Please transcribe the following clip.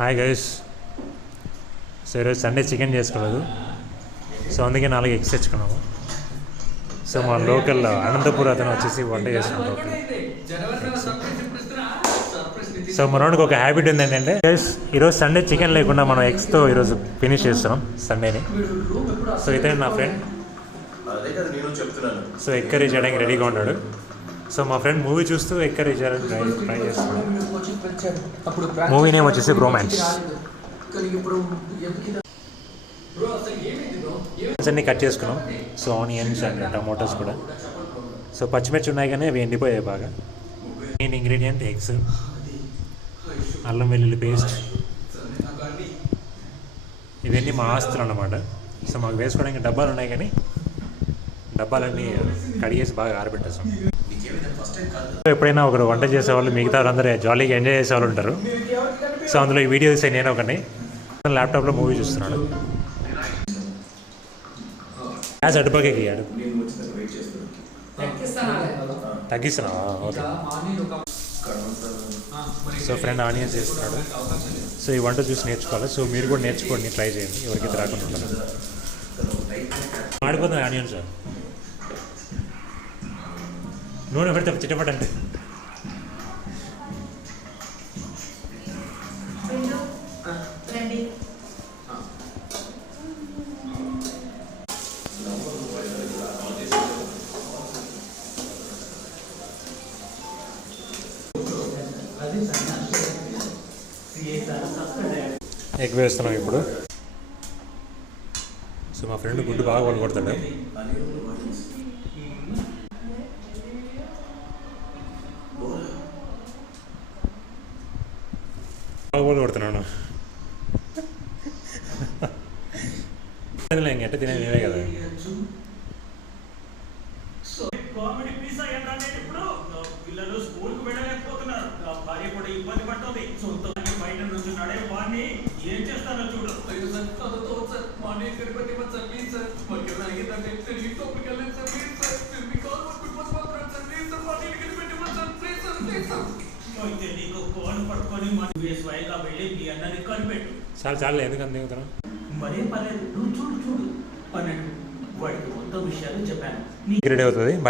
Hi guys. So ఈరోజు Sunday chicken చేసుకోలేదు, so అందుకే 4 ఎగ్స్ తెచ్చుకున్నాము. సో మా లోకల్ అనంతపూర్ అతను వచ్చేసి వంట చేస్తున్నాడు. సో మనోడికి ఒక హ్యాబిట్ ఉంది ఏంటంటే గైస్, ఈరోజు సండే చికెన్ లేకుండా మనం ఎగ్స్తో ఈరోజు ఫినిష్ చేస్తున్నాం సండేని. సో ఇతను నా ఫ్రెండ్. సో ఎగ్ కర్రీ చేయడానికి రెడీగా ఉన్నాడు. సో మా ఫ్రెండ్ మూవీ చూస్తూ ఎగ్ కర్రీ చేయడానికి ట్రై చేస్తున్నాడు. మూవీ నేమ్ వచ్చేసి రొమాన్స్. అన్నీ కట్ చేసుకున్నాం. సో ఆనియన్స్ అండ్ టమోటాస్ కూడా. సో పచ్చిమిర్చి ఉన్నాయి కానీ అవి ఎండిపోయాయి బాగా. మెయిన్ ఇంగ్రీడియంట్ ఎగ్స్, అల్లం వెల్లుల్లి పేస్ట్, ఇవన్నీ మా ఆస్తులు అన్నమాట. సో మాకు వేసుకోవడానికి డబ్బాలు ఉన్నాయి కానీ డబ్బాలన్నీ కడిగేసి బాగా ఆరబెట్టేస్తాం. ఎప్పుడైనా ఒకరు వంట చేసేవాళ్ళు మిగతా వాళ్ళందరూ జాలీగా ఎంజాయ్ చేసేవాళ్ళు ఉంటారు. సో అందులో ఈ వీడియో తీసే నేను ఒకని ల్యాప్టాప్లో మూవీ చూస్తున్నాడు. గ్యాస్ అటుపక్కకి ఎక్కియాడు. తగ్గిస్తున్నావా? ఓకే. సో ఫ్రెండ్ ఆనియన్స్ చేస్తున్నాడు. సో ఈ వంట చూసి నేర్చుకోవాలి. సో మీరు కూడా నేర్చుకోండి, ట్రై చేయండి, ఎవరికి రాకుండా ఉంటారు. మాడిపోతుంది ఆనియన్స్. నూనె పెడితే చిట్టపట అంటే ఎగ్ వేస్తున్నాం ఇప్పుడు. సో మా ఫ్రెండ్ గుడ్డు బాగా కొడతాడు. బాగా కొడుతున్నాను. అంటే తినేది నేనే కదా. పిల్లలు స్కూల్కి వెళ్ళలేకపోతున్నారు, భార్య కూడా ఇబ్బంది పడుతుంది. బయట నుంచి నడే వాడిని ఏం చేస్తారో చూడు. అయితే నీకు ఫోన్ పట్టుకొని స్వయంగా వెళ్ళి మీ అన్నని కనిపెట్టు. చాలా ఎందుకు అంత దిగుతాను? మరేం పర్లేదు, నువ్వు చూడు అన్నట్టు వాడికి మొత్తం విషయాలు చెప్పాను. రెడీ అవుతుంది. బాయ్.